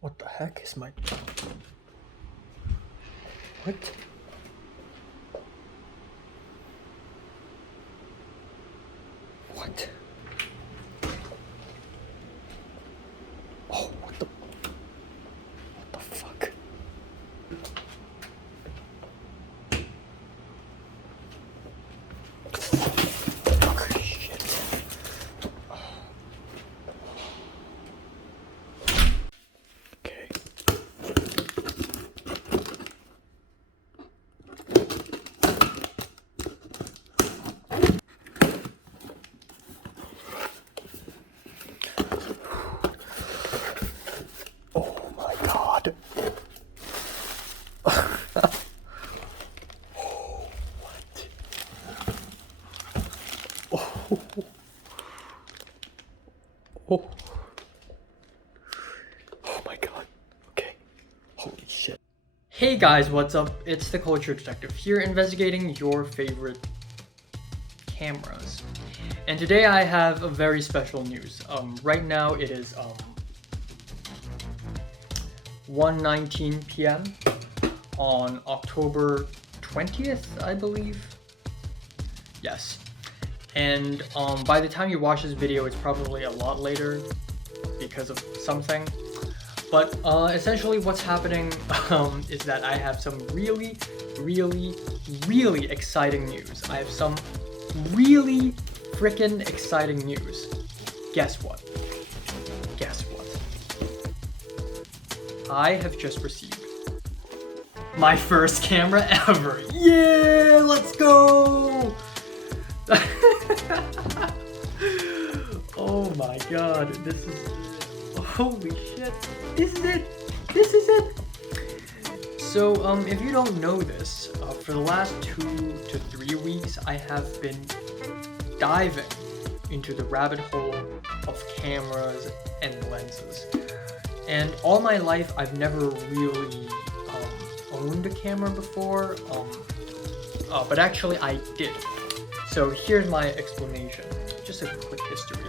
What the heck is my... What? What? Oh, what the fuck? Oh, shit. Okay. Oh my god. Oh, what? Oh. Oh. Oh my god. Okay. Holy shit. Hey guys, what's up? It's the Culture Detective here, investigating your favorite cameras. And today I have a very special news. Right now it is 1:19 p.m. on October 20th, I believe. Yes. And by the time you watch this video, it's probably a lot later because of something. But essentially what's happening is that I have some really exciting news. I have some really freaking exciting news. Guess what? Guess what? I have just received my first camera ever. Yeah, let's go! Oh my god, this is... Holy shit. This is it! This is it! So, if you don't know this, for the last 2 to 3 weeks, I have been diving into the rabbit hole of cameras and lenses. And all my life, I've never really owned a camera before, but actually I did. So here's my explanation, just a quick history.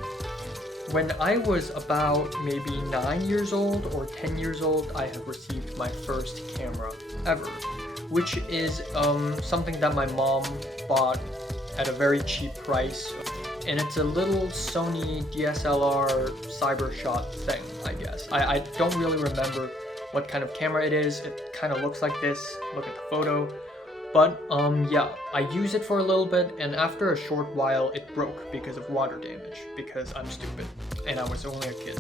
When I was about maybe 9 years old or 10 years old, I have received my first camera ever, which is something that my mom bought at a very cheap price. And it's a little Sony DSLR CyberShot thing, I guess. I don't really remember what kind of camera it is. It kind of looks like this. Look at the photo. But yeah, I used it for a little bit, and after a short while it broke because of water damage, because I'm stupid and I was only a kid.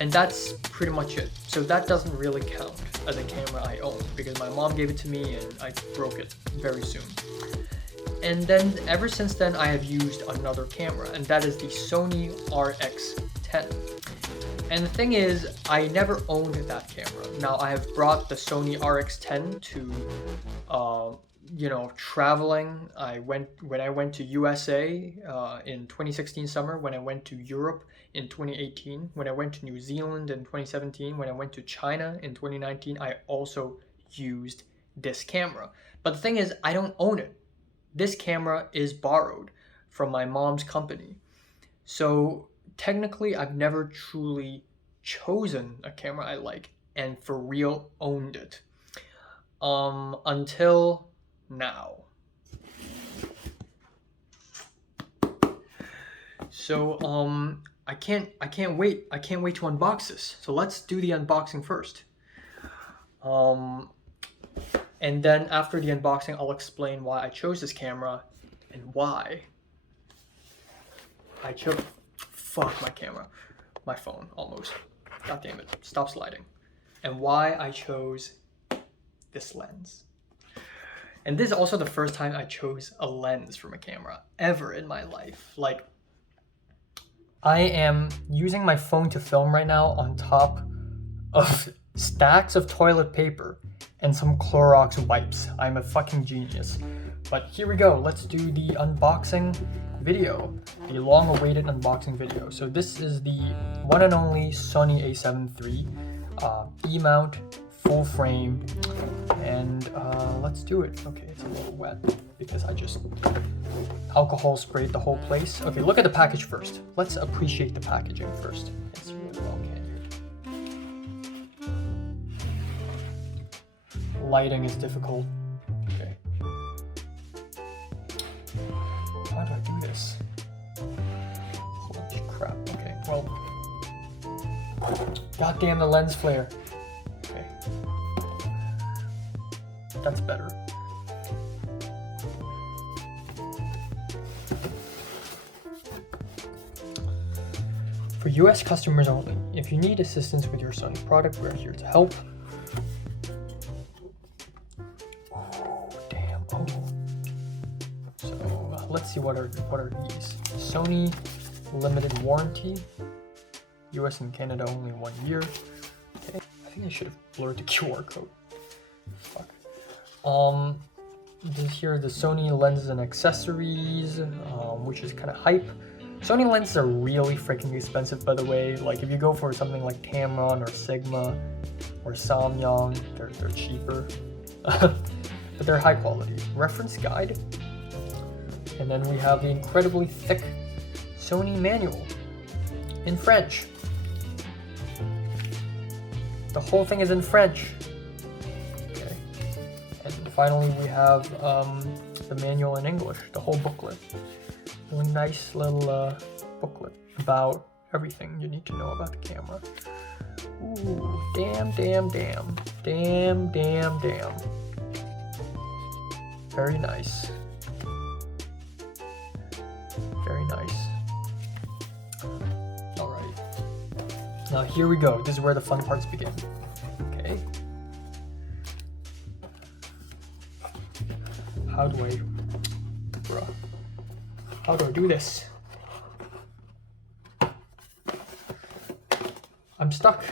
And that's pretty much it. So that doesn't really count as a camera I own, because my mom gave it to me and I broke it very soon. And then ever since then I have used another camera, and that is the Sony RX10. And the thing is, I never owned that camera. Now I have brought the Sony RX10 to, traveling. When I went to USA in 2016 summer, when I went to Europe in 2018, when I went to New Zealand in 2017, when I went to China in 2019, I also used this camera. But the thing is, I don't own it. This camera is borrowed from my mom's company. So technically, I've never truly chosen a camera I like and for real owned it until now. So I can't wait to unbox this. So let's do the unboxing first. And then after the unboxing, I'll explain why I chose this camera and why I chose... Fuck my camera. My phone, almost. God damn it. Stop sliding. And why I chose this lens. And this is also the first time I chose a lens from a camera ever in my life. Like, I am using my phone to film right now on top of stacks of toilet paper and some Clorox wipes. I'm a fucking genius. But here we go. Let's do the unboxing video, the long-awaited unboxing video. So this is the one and only Sony a7 III E-mount, full frame, and let's do it. Okay, it's a little wet because I just alcohol sprayed the whole place. Okay, look at the package first. Let's appreciate the packaging first. It's really well candered. lighting is difficult. Okay. How do I do this? Holy crap. Okay, well. Goddamn the lens flare. Okay. That's better. For US customers only. If you need assistance with your Sony product, we're here to help. Oh, damn. Oh. So let's see what are these. Sony limited warranty. US and Canada only 1 year. Okay. I think I should have blurred the QR code. Fuck. Here are the Sony lenses and accessories, which is kind of hype. Sony lenses are really freaking expensive, by the way. Like, if you go for something like Tamron or Sigma or Samyang, they're cheaper. But they're high quality. Reference guide. And then we have the incredibly thick Sony manual in French. The whole thing is in French. Okay. And finally we have the manual in English, the whole booklet. Really nice little booklet about everything you need to know about the camera. Ooh, damn. Very nice. Very nice. Alright. Now here we go. This is where the fun parts begin. Okay. How do I... Bruh. How do I do this? I'm stuck.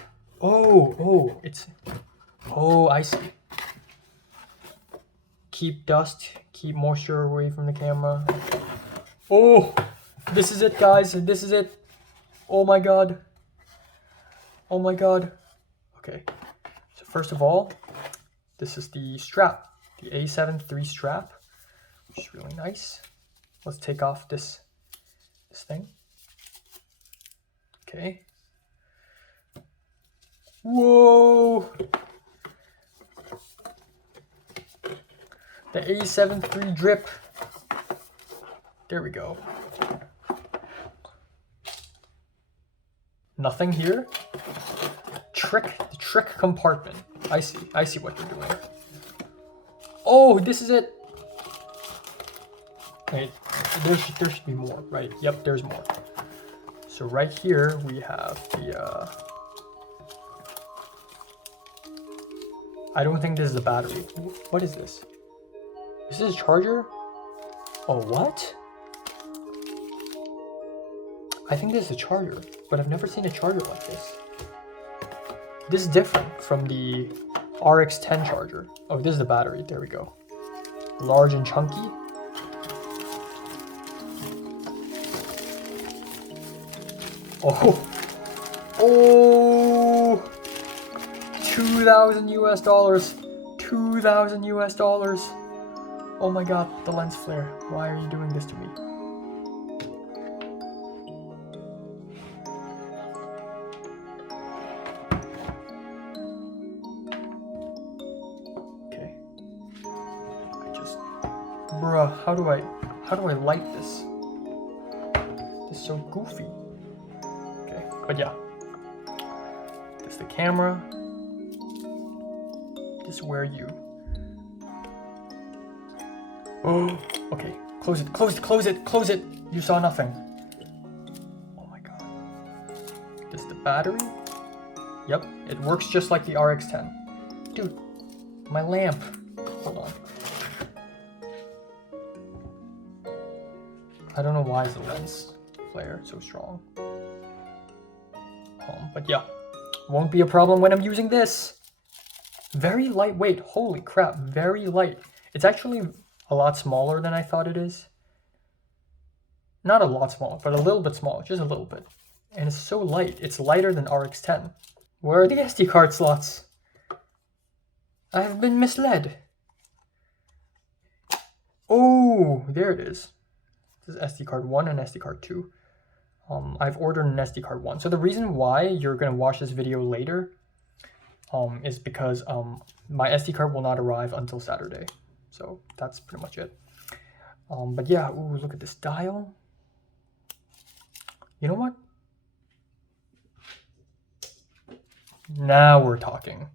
Oh, I see. Keep dust, keep moisture away from the camera. Okay. Oh, this is it, guys. This is it. Oh my god. Okay. So first of all, this is the strap, the A7 III strap, which is really nice. Let's take off this thing. Okay. Whoa! The A7 III drip. There we go. Nothing here. The trick compartment. I see what you're doing. Oh, this is it. Wait, there should be more, right? Yep, there's more. So right here we have the I don't think this is a battery. What is this? Is this a charger? Oh, what? I think this is a charger, but I've never seen a charger like this. This is different from the RX10 charger. Oh, this is the battery. There we go. Large and chunky. Oh, 2,000 US dollars. 2,000 US dollars. Oh my god, the lens flare. Why are you doing this to me? Okay. Bruh, how do I light this? This is so goofy. Okay, but yeah. This is the camera. This is where you... Oh, okay. Close it. You saw nothing. Oh my god. This is the battery. Yep, it works just like the RX10. Dude, my lamp. Hold on. I don't know why is the lens flare so strong. But yeah, won't be a problem when I'm using this. Very lightweight. Holy crap, very light. It's actually a lot smaller than I thought it is. Not a lot smaller, but a little bit smaller, just a little bit. And it's so light. It's lighter than RX10. Where are the SD card slots? I have been misled. Oh, there it is. This is SD card 1 and SD card 2. I've ordered an SD card 1. So the reason why you're going to watch this video later is because my SD card will not arrive until Saturday. So that's pretty much it. But yeah, ooh, look at this dial. You know what? Now we're talking.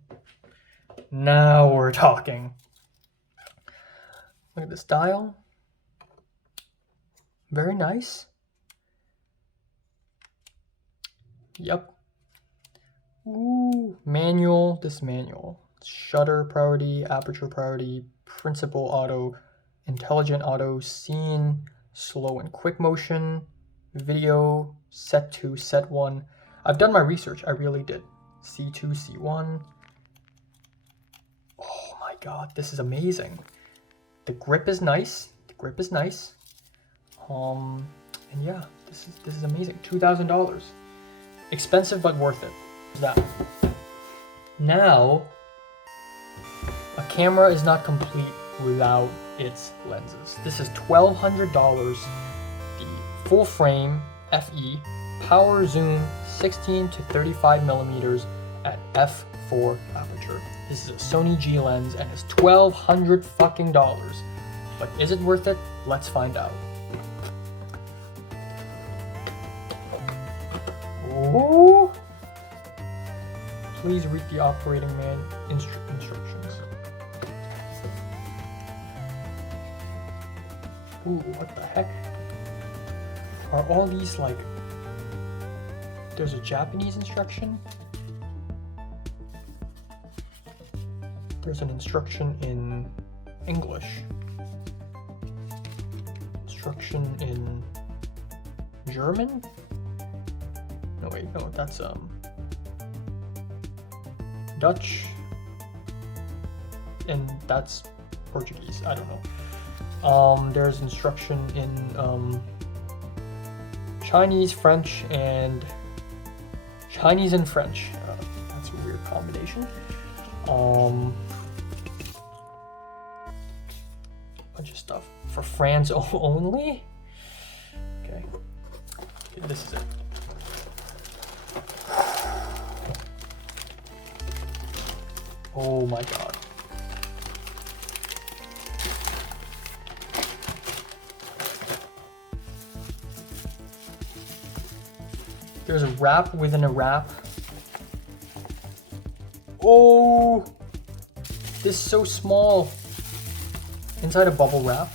Now we're talking. Look at this dial. Very nice. Yep. Ooh, manual, this manual. Shutter priority, aperture priority, principal auto, intelligent auto, scene, slow and quick motion, video, set 2, set 1. I've done my research, I really did. C2, C1. Oh my god, this is amazing. The grip is nice. The grip is nice. And yeah, this is amazing. $2,000. Expensive but worth it. That. Now, a camera is not complete without its lenses. This is $1,200. The full frame FE power zoom 16 to 35 millimeters at f4 aperture. This is a Sony G lens and it's $1,200 fucking dollars. But is it worth it? Let's find out. Oh. Please read the operating instructions. Ooh, what the heck? Are all these like... There's a Japanese instruction. There's an instruction in English. Instruction in German? No wait, no, that's Dutch, and that's Portuguese. I don't know. There's instruction in Chinese, French, and Chinese and French. That's a weird combination. Bunch of stuff for France only. Okay, this is it. Oh my god. There's a wrap within a wrap. Oh, this is so small. Inside a bubble wrap.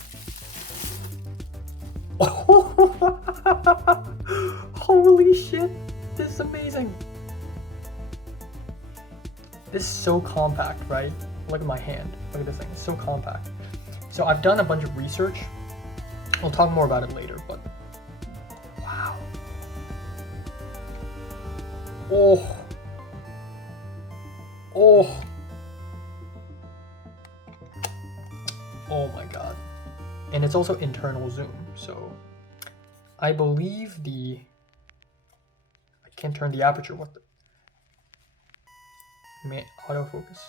Holy shit, this is amazing. This is so compact, right? Look at my hand. Look at this thing. It's so compact. So I've done a bunch of research. We'll talk more about it later, but wow. Oh. Oh. Oh my god. And it's also internal zoom. So I believe I can't turn the aperture. What the? Autofocus.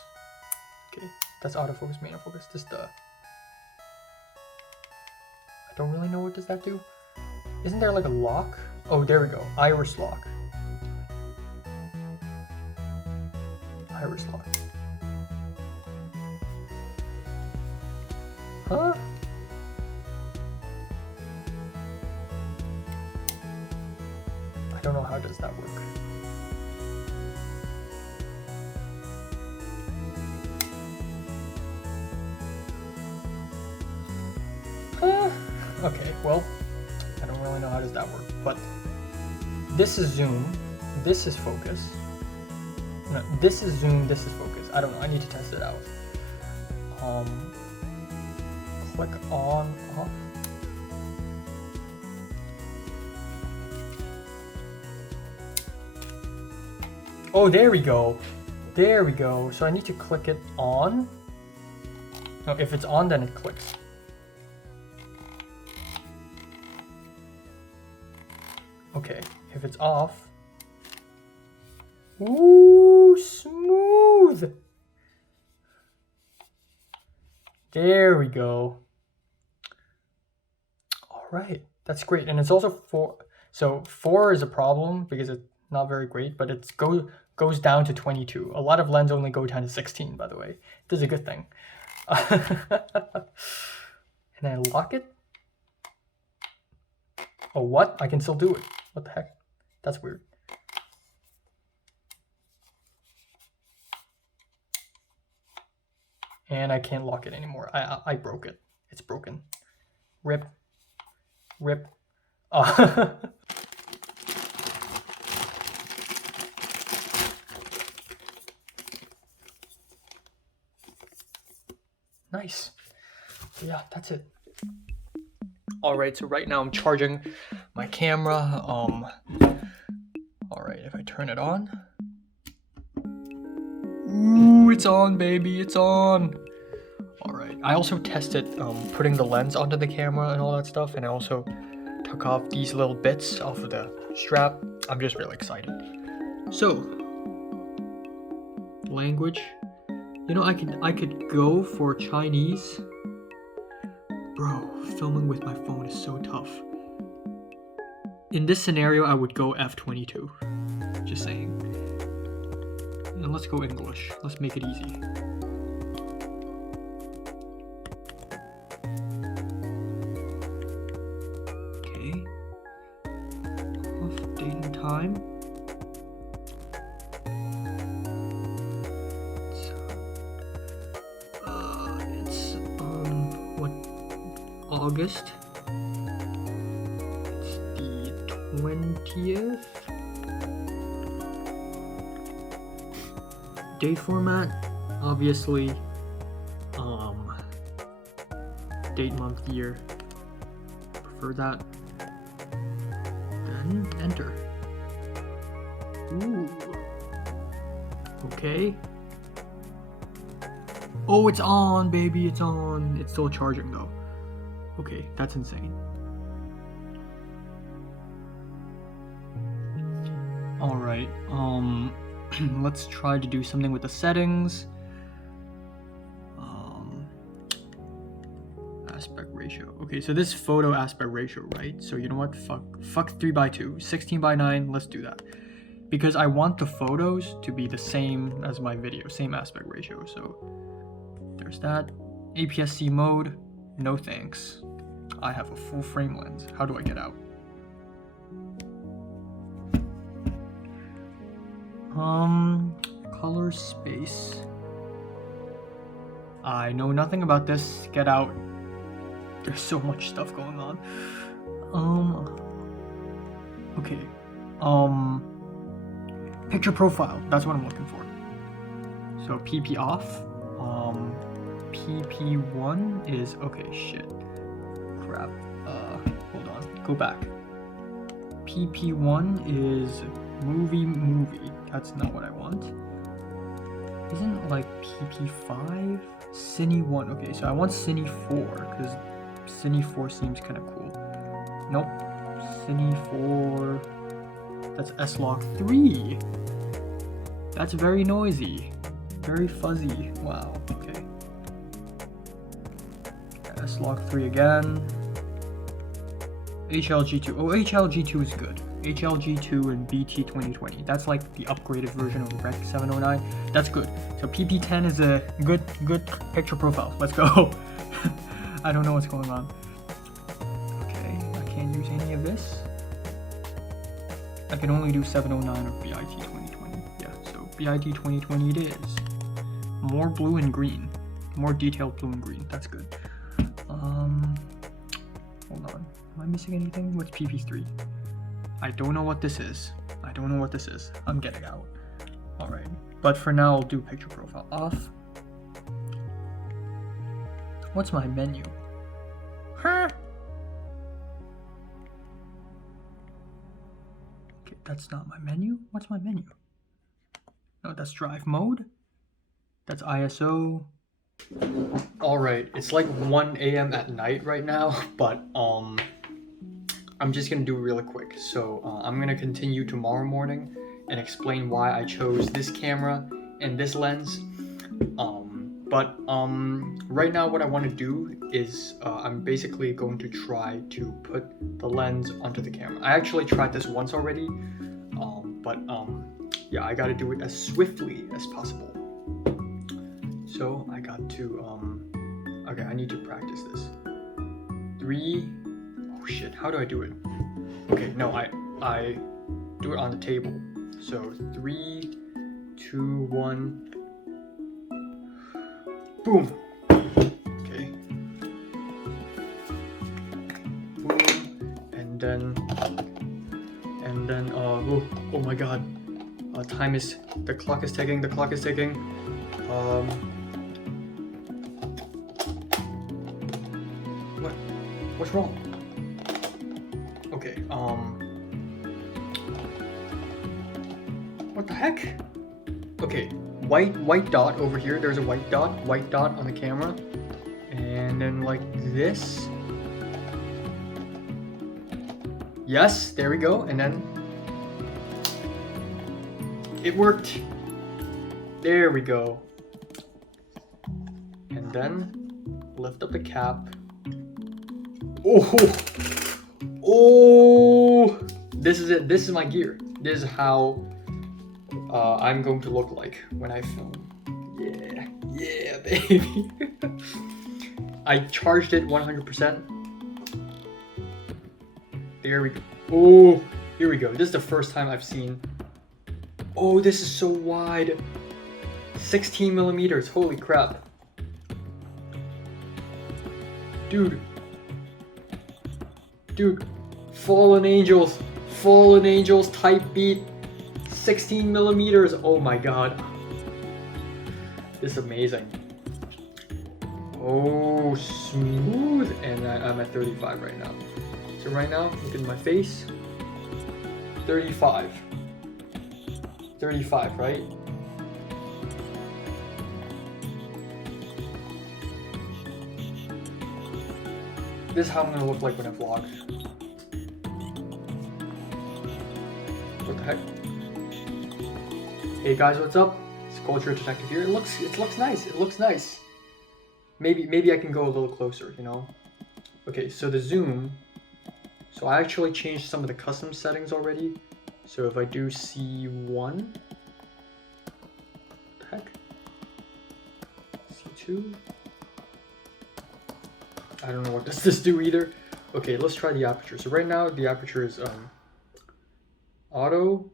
Okay, that's autofocus, main focus. This I don't really know, what does that do? Isn't there like a lock? Oh, there we go. Iris lock. Iris lock. Huh? I don't know, how does that work? Okay, well, I don't really know how does that work, but this is zoom, this is focus. No, this is zoom, this is focus. I don't know, I need to test it out. Click on, off. Oh, there we go. There we go. So I need to click it on. No, if it's on, then it clicks. Okay, if it's off. Ooh, smooth. There we go. All right, that's great. And it's also 4. So 4 is a problem because it's not very great, but it's goes down to 22. A lot of lenses only go down to 16, by the way. This is a good thing. And I lock it. Oh, what? I can still do it. What the heck? That's weird. And I can't lock it anymore. I broke it. It's broken. Rip. Rip. Nice. Yeah, that's it. Alright, so right now I'm charging my camera. Alright, if I turn it on. Ooh, it's on, baby, it's on. Alright, I also tested putting the lens onto the camera and all that stuff, and I also took off these little bits off of the strap. I'm just really excited. So, language. You know, I could go for Chinese. Bro, filming with my phone is so tough. In this scenario, I would go F22. Just saying. And let's go English. Let's make it easy. Okay. Off, date and time. August. It's the 20th. Date format, obviously, date, month, year. Prefer that. Then enter. Ooh. Okay. Oh, it's on, baby, it's on. It's still charging though. Okay, that's insane. Alright, let's try to do something with the settings. Aspect ratio. Okay, so this photo aspect ratio, right? So you know what? Fuck 3:2. 16:9, let's do that. Because I want the photos to be the same as my video, same aspect ratio. So there's that. APS-C mode, no thanks. I have a full frame lens. How do I get out? Color space. I know nothing about this. Get out. There's so much stuff going on. Okay. Picture profile. That's what I'm looking for. So PP off. PP1 is okay. Shit. Crap. Hold on. Go back. PP1 is movie. That's not what I want. Isn't it like PP5? Cine 1. Okay, so I want Cine 4 because Cine 4 seems kind of cool. Nope. Cine 4. That's S-Log 3. That's very noisy. Very fuzzy. Wow. Okay. S-Log 3 again. HLG2. Oh, HLG2 is good. HLG2 and BT 2020. That's like the upgraded version of Rec 709. That's good. So PP10 is a good picture profile. Let's go. I don't know what's going on. Okay, I can't use any of this. I can only do 709 or BIT 2020. Yeah, so BIT 2020 it is. More blue and green. More detailed blue and green. That's good. Hold on. Am I missing anything? What's PP3? I don't know what this is. I'm getting out. Alright. But for now, I'll do picture profile off. What's my menu? Huh? Okay, that's not my menu. What's my menu? No, that's drive mode. That's ISO. Alright, it's like 1 a.m. at night right now, but I'm just gonna do it really quick. So I'm gonna continue tomorrow morning and explain why I chose this camera and this lens. But right now what I want to do is I'm basically going to try to put the lens onto the camera. I actually tried this once already, but yeah, I gotta do it as swiftly as possible. So I got to, okay, I need to practice this. 3, oh shit, how do I do it? Okay, no, I do it on the table. So 3, 2, 1, boom. Okay. Boom, and then, oh my god. The clock is ticking, What's wrong? Okay, what the heck? Okay, white dot over here. There's a white dot on the camera. And then like this. Yes, there we go. And then it worked. There we go. And then lift up the cap. Oh, this is it. This is my gear. This is how I'm going to look like when I film. Yeah, baby. I charged it 100%. There we go. Oh, here we go. This is the first time I've seen. Oh, this is so wide. 16 millimeters. Holy crap. Dude, Fallen Angels type beat, 16 millimeters. Oh my god, this is amazing. Oh, smooth. And I'm at 35 right now. So right now, look at my face. 35, right? This is how I'm gonna look like when I vlog. What the heck? Hey guys, what's up? It's Culture Detective here. It looks nice. It looks nice. Maybe I can go a little closer, you know? Okay, so the zoom. So I actually changed some of the custom settings already. So if I do C1, what the heck? C2. I don't know what does this do either. Okay, let's try the aperture. So right now the aperture is auto.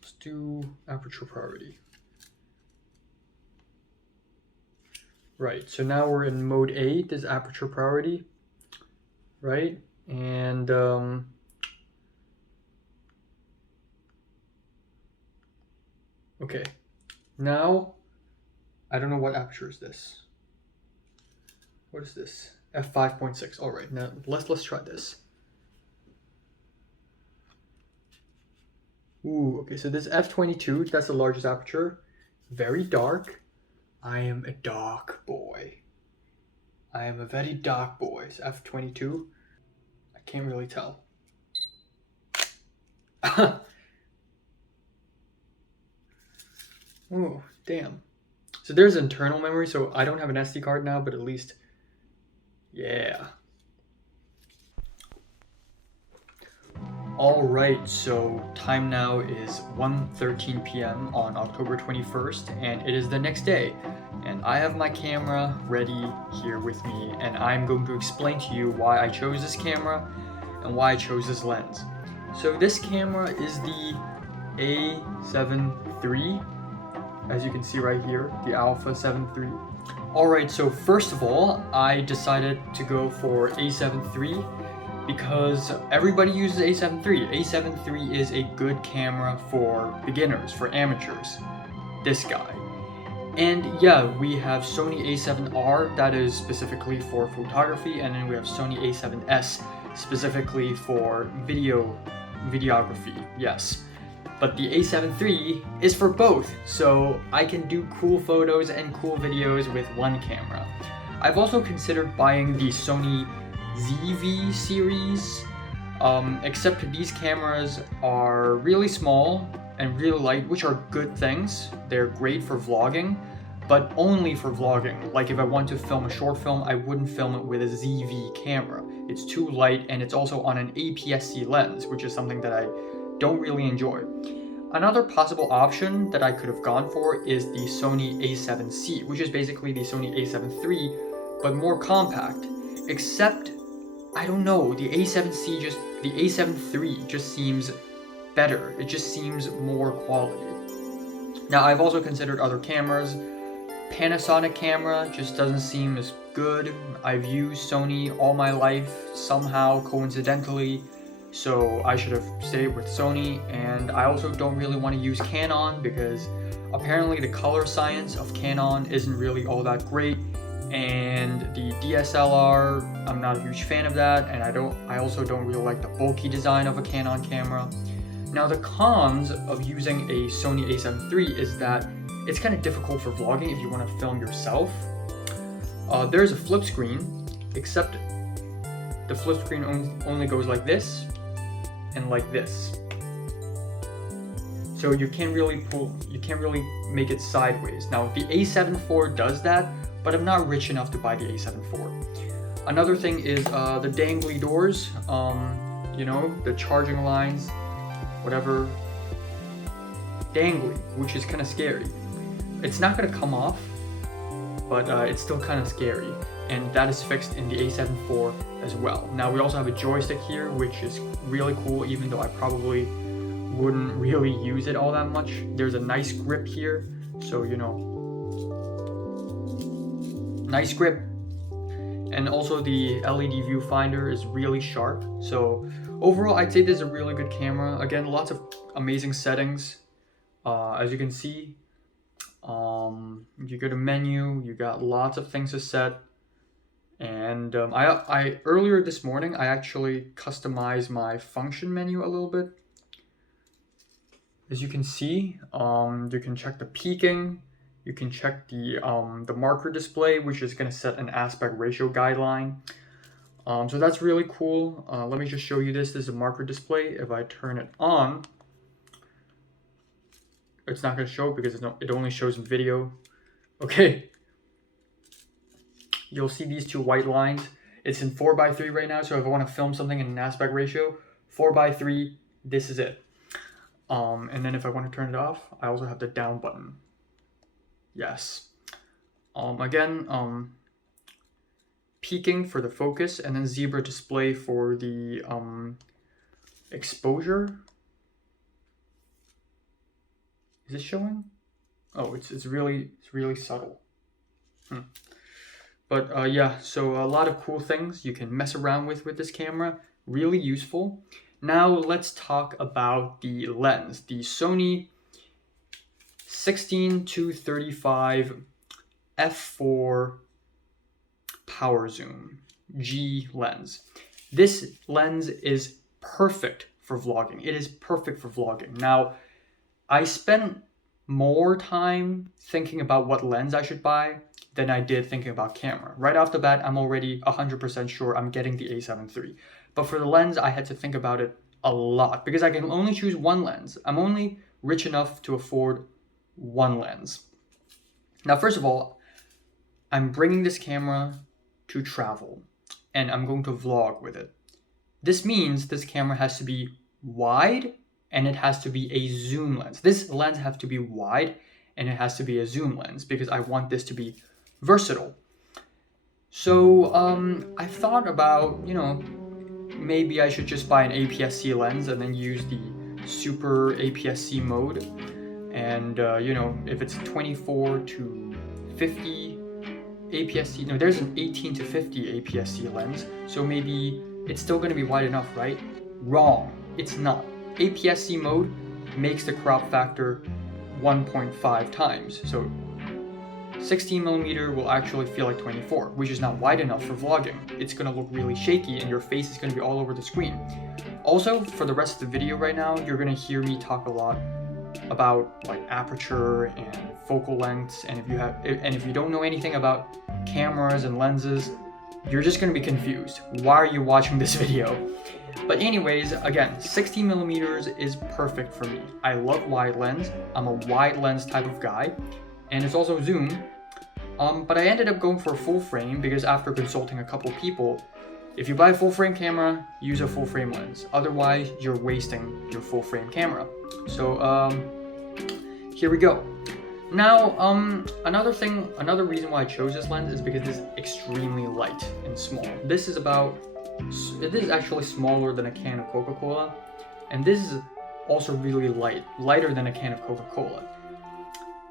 Let's do aperture priority. Right, so now we're in mode A. This is aperture priority, right? And okay, now I don't know what aperture is this. What is this? F5.6. All right, now let's try this. Ooh, okay, so this F22, that's the largest aperture. Very dark. I am a dark boy. I am a very dark boy. It's F22. I can't really tell. Oh, damn. So there's internal memory, so I don't have an SD card now, but at least, yeah. All right, so time now is 1:13 p.m. on October 21st, and it is the next day. And I have my camera ready here with me, and I'm going to explain to you why I chose this camera and why I chose this lens. So this camera is the A7 III. As you can see right here, the Alpha 7 III. Alright, so first of all, I decided to go for A7 III because everybody uses A7 III. A7 III is a good camera for beginners, for amateurs. This guy. And yeah, we have Sony A7R, that is specifically for photography, and then we have Sony A7S, specifically for videography, yes. But the A7 III is for both, so I can do cool photos and cool videos with one camera. I've also considered buying the Sony ZV series, except these cameras are really small and really light, which are good things. They're great for vlogging, but only for vlogging. Like if I want to film a short film, I wouldn't film it with a ZV camera. it's too light, and it's also on an APS-C lens, which is something that I don't really enjoy. Another possible option that I could have gone for is the Sony a7C, which is basically the Sony a7 III, but more compact. Except, I don't know, the a7 III just seems better. It just seems more quality. Now, I've also considered other cameras. Panasonic camera just doesn't seem as good. I've used Sony all my life, somehow, coincidentally, so I should have stayed with Sony. And I also don't really want to use Canon because apparently the color science of Canon isn't really all that great, and the DSLR, I'm not a huge fan of that, and I also don't really like the bulky design of a Canon camera. Now, the cons of using a Sony a7 III is that it's kind of difficult for vlogging if you want to film yourself. There's a flip screen, except the flip screen only goes like this and like this. So you can't really make it sideways. Now, the a7 IV does that, but I'm not rich enough to buy the a7 IV. Another thing is the dangly doors, you know, the charging lines, whatever, dangly, which is kind of scary. It's not going to come off, but it's still kind of scary, and that is fixed in the a7 IV as well. Now, we also have a joystick here, which is really cool, even though I probably wouldn't really use it all that much. There's a nice grip here, so you know, nice grip. And also the LED viewfinder is really sharp. So overall, I'd say this is a really good camera. Again, lots of amazing settings. As you can see, you go to menu, you got lots of things to set. And I earlier this morning, I actually customized my function menu a little bit. As you can see, you can check the peaking. You can check the marker display, which is going to set an aspect ratio guideline. So that's really cool. Let me just show you this. This is a marker display. If I turn it on, it's not going to show because it only shows in video. Okay. You'll see these two white lines. It's in 4:3 right now, so if I want to film something in an aspect ratio, 4:3, this is it. And then if I want to turn it off, I also have the down button. Yes. Again, peaking for the focus, and then zebra display for the exposure. Is it showing? Oh, it's really subtle. But yeah, so a lot of cool things you can mess around with this camera. Really useful. Now let's talk about the lens, the Sony 16-35 f4 power zoom G lens. This lens is perfect for vlogging. It is perfect for vlogging. Now, I spent more time thinking about what lens I should buy than I did thinking about camera. Right off the bat, I'm already 100% sure I'm getting the a7 III. But for the lens, I had to think about it a lot because I can only choose one lens. I'm only rich enough to afford one lens. Now, first of all, I'm bringing this camera to travel and I'm going to vlog with it. This means this camera has to be wide and it has to be a zoom lens. This lens has to be wide and it has to be a zoom lens because I want this to be versatile. So I thought about, you know, maybe I should just buy an APS-C lens and then use the super APS-C mode. And you know, if it's 24-50 APS-C, no, there's an 18-50 APS-C lens, so maybe it's still going to be wide enough, right? Wrong, it's not. APS-C mode makes the crop factor 1.5 times, so 16mm will actually feel like 24, which is not wide enough for vlogging. It's going to look really shaky and your face is going to be all over the screen. Also, for the rest of the video right now, you're going to hear me talk a lot about like aperture and focal lengths, and if you don't know anything about cameras and lenses, you're just going to be confused. Why are you watching this video? But anyways, again, 16mm is perfect for me. I love wide lens. I'm a wide lens type of guy, and it's also zoom. But I ended up going for a full frame because after consulting a couple people, If you buy a full frame camera, use a full frame lens. Otherwise, you're wasting your full frame camera. So here we go. Now, another reason why I chose this lens is because it's extremely light and small. It is actually smaller than a can of Coca-Cola, and this is also really lighter than a can of Coca-Cola.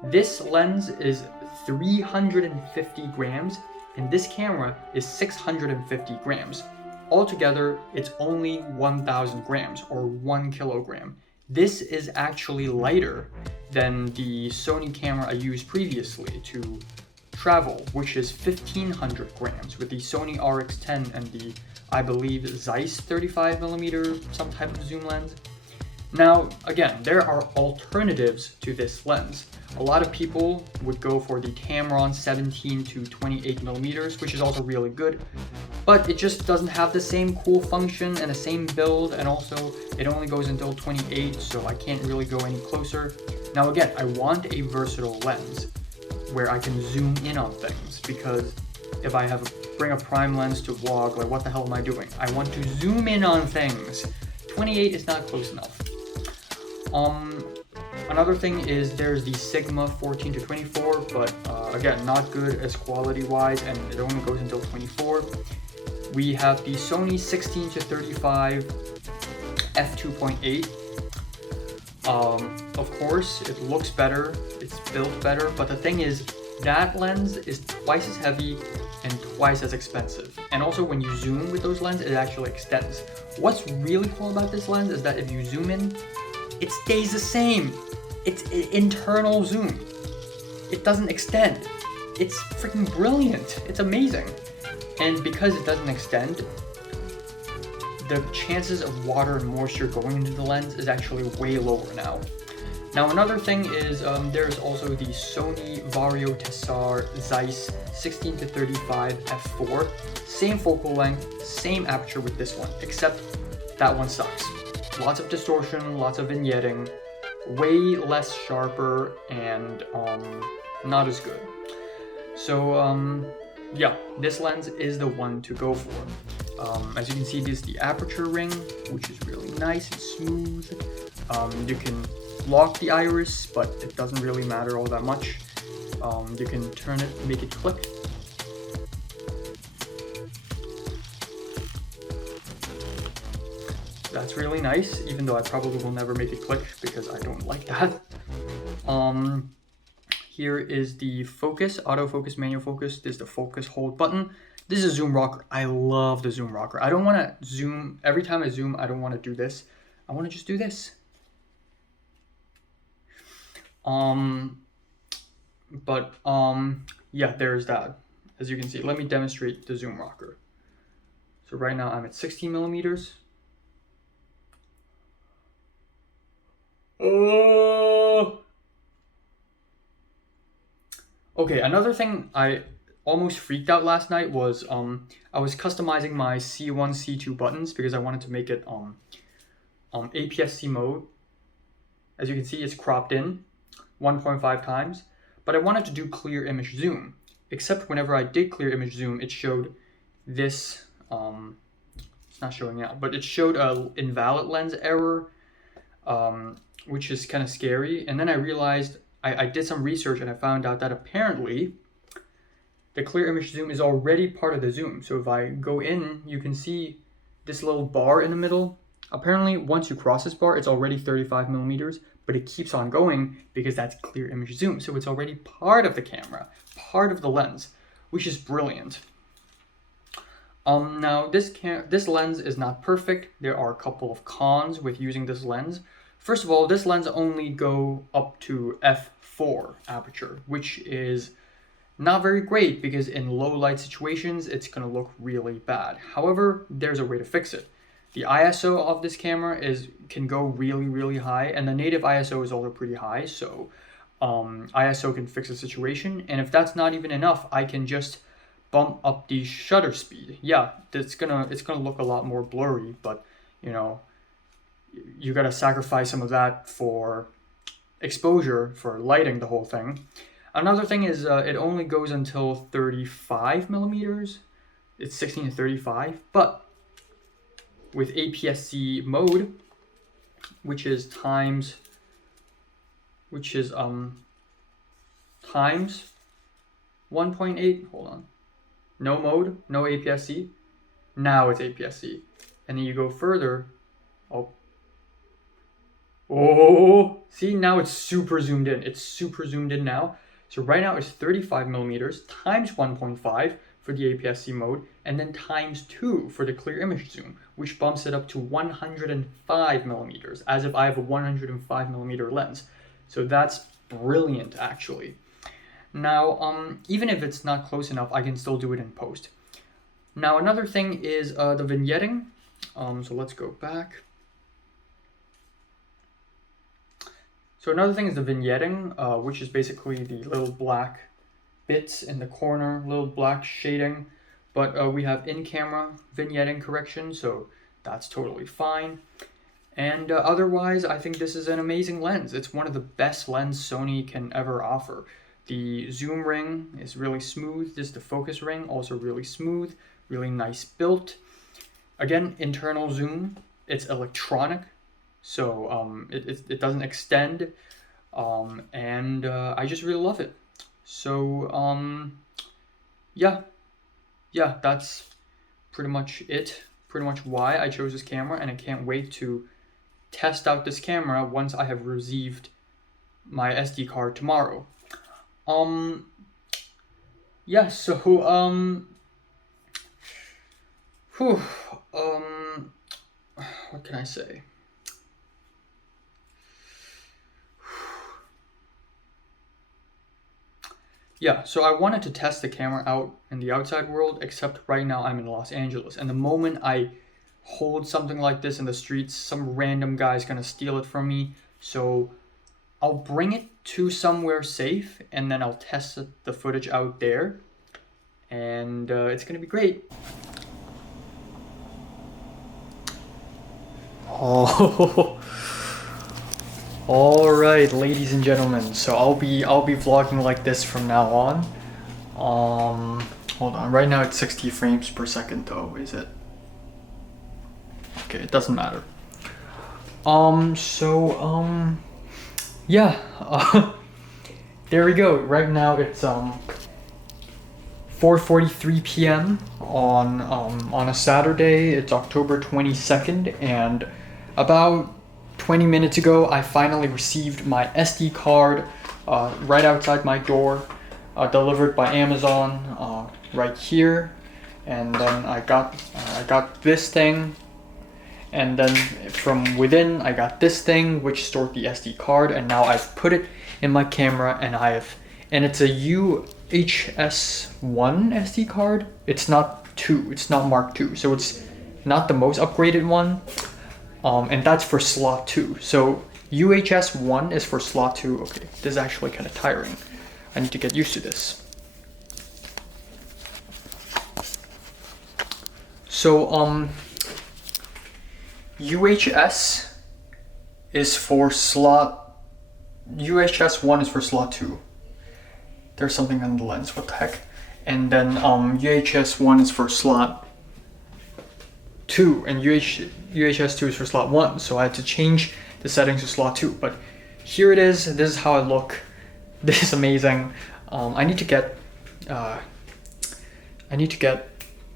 This lens is 350 grams, and this camera is 650 grams. Altogether, it's only 1,000 grams, or 1 kilogram. This is actually lighter than the Sony camera I used previously to travel, which is 1,500 grams with the Sony RX10 and the, I believe, Zeiss 35mm, some type of zoom lens. Now, again, there are alternatives to this lens. A lot of people would go for the Tamron 17 to 28mm, which is also really good, but it just doesn't have the same cool function and the same build, and also it only goes until 28, so I can't really go any closer. Now again, I want a versatile lens where I can zoom in on things, because if I bring a prime lens to vlog, like what the hell am I doing? I want to zoom in on things. 28 is not close enough. Another thing is there's the Sigma 14 to 24, but again, not good as quality wise, and it only goes until 24. We have the Sony 16 to 35 f2.8. Of course, it looks better, it's built better, but the thing is, that lens is twice as heavy and twice as expensive. And also when you zoom with those lenses, it actually extends. What's really cool about this lens is that if you zoom in, it stays the same. It's an internal zoom. It doesn't extend. It's freaking brilliant. It's amazing. And because it doesn't extend, the chances of water and moisture going into the lens is actually way lower now. Now another thing is there's also the Sony Vario Tessar Zeiss 16 to 35 f4. Same focal length, same aperture with this one, except that one sucks. Lots of distortion, lots of vignetting, way less sharper, and not as good. So yeah, this lens is the one to go for. As you can see, this is the aperture ring, which is really nice and smooth. You can lock the iris, but it doesn't really matter all that much. You can turn it, make it click. That's really nice, even though I probably will never make it click because I don't like that. Here is the focus, autofocus, manual focus. This is the focus hold button. This is a zoom rocker. I love the zoom rocker. I don't want to zoom, every time I zoom, I don't want to do this. I want to just do this. Yeah, there's that. As you can see, let me demonstrate the zoom rocker. So right now I'm at 16mm. Okay, another thing I almost freaked out last night was I was customizing my C1, C2 buttons because I wanted to make it APS-C mode. As you can see, it's cropped in 1.5 times, but I wanted to do clear image zoom, except whenever I did clear image zoom, it showed this, it's not showing out, but it showed a invalid lens error, which is kind of scary. And then I realized, I did some research and I found out that apparently the clear image zoom is already part of the zoom. So if I go in, you can see this little bar in the middle. Apparently, once you cross this bar, it's already 35mm, but it keeps on going because that's clear image zoom. So it's already part of the camera, part of the lens, which is brilliant. Now this lens is not perfect. There are a couple of cons with using this lens. First of all, this lens only go up to f4 aperture, which is not very great because in low light situations, it's gonna look really bad. However, there's a way to fix it. The ISO of this camera can go really, really high, and the native ISO is also pretty high, so ISO can fix the situation. And if that's not even enough, I can just bump up the shutter speed. Yeah, it's gonna look a lot more blurry, but you know, you gotta sacrifice some of that for exposure, for lighting the whole thing. Another thing is it only goes until 35mm. it's 16 to 35, but with APS-C mode, which is times 1.8, hold on, no mode, no APS-C, now it's APS-C. And then you go further, oh, see, now it's super zoomed in. It's super zoomed in now. So right now it's 35 millimeters times 1.5 for the APS-C mode, and then times 2 for the clear image zoom, which bumps it up to 105 millimeters, as if I have a 105 millimeter lens. So that's brilliant, actually. Now, even if it's not close enough, I can still do it in post. Now, another thing is the vignetting. So let's go back. So another thing is the vignetting, which is basically the little black bits in the corner, little black shading. But we have in-camera vignetting correction, so that's totally fine. And otherwise, I think this is an amazing lens. It's one of the best lenses Sony can ever offer. The zoom ring is really smooth. This is the focus ring, also really smooth, really nice built. Again, internal zoom, it's electronic, so it doesn't extend, and I just really love it. So yeah, that's pretty much it, pretty much why I chose this camera, and I can't wait to test out this camera once I have received my SD card tomorrow. Yeah, so what can I say? Yeah, so I wanted to test the camera out in the outside world, except right now I'm in Los Angeles, and the moment I hold something like this in the streets, some random guy's gonna steal it from me. So I'll bring it to somewhere safe, and then I'll test the footage out there, and it's gonna be great. Oh, all right, ladies and gentlemen. So I'll be vlogging like this from now on. Hold on. Right now it's 60 frames per second, though. Is it? Okay, it doesn't matter. Yeah. There we go. Right now it's 4:43 p.m. on a Saturday. It's October 22nd, and about 20 minutes ago, I finally received my SD card right outside my door, delivered by Amazon right here. And then I got this thing, and then from within I got this thing which stored the SD card, and now I've put it in my camera, and it's a UHS-1 SD card. It's not 2, it's not Mark II, so it's not the most upgraded one. And that's for slot 2. So UHS-1 is for slot 2. Okay, this is actually kind of tiring. I need to get used to this. So UHS is for UHS-1 is for slot 2. There's something on the lens, what the heck? And then UHS-1 is for slot 2, and UHS-2 is for slot 1, so I had to change the settings to slot 2, but here it is. This is how I look. This is amazing. I need to get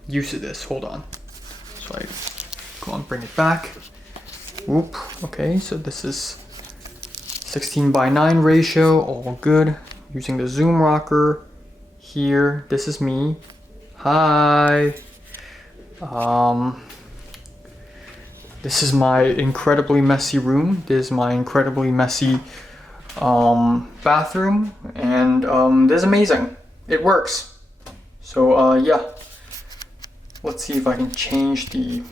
used to this. Hold on. So I go on, bring it back. Whoop. Okay, so this is 16:9 ratio, all good. Using the zoom rocker here. This is me. Hi. This is my incredibly messy room. This is my incredibly messy bathroom, and this is amazing. It works. So yeah, let's see if I can change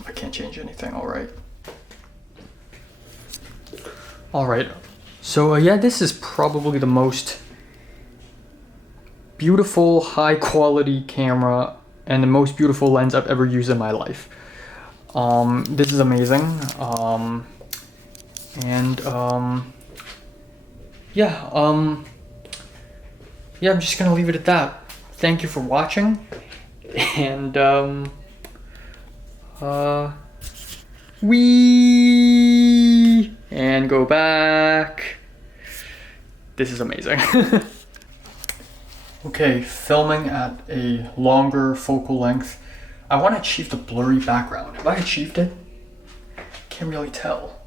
I can't change anything. All right. So yeah, this is probably the most beautiful, high quality camera and the most beautiful lens I've ever used in my life. This is amazing. Yeah, I'm just gonna leave it at that. Thank you for watching, And wee, and go back. This is amazing. Okay, filming at a longer focal length. I want to achieve the blurry background. Have I achieved it? Can't really tell.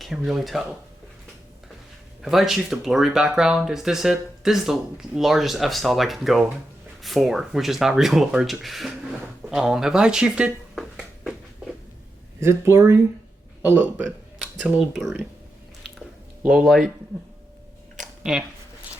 Can't really tell. Have I achieved the blurry background? Is this it? This is the largest f-stop I can go for, which is not really large. Have I achieved it? Is it blurry? A little bit. It's a little blurry. Low light. Eh.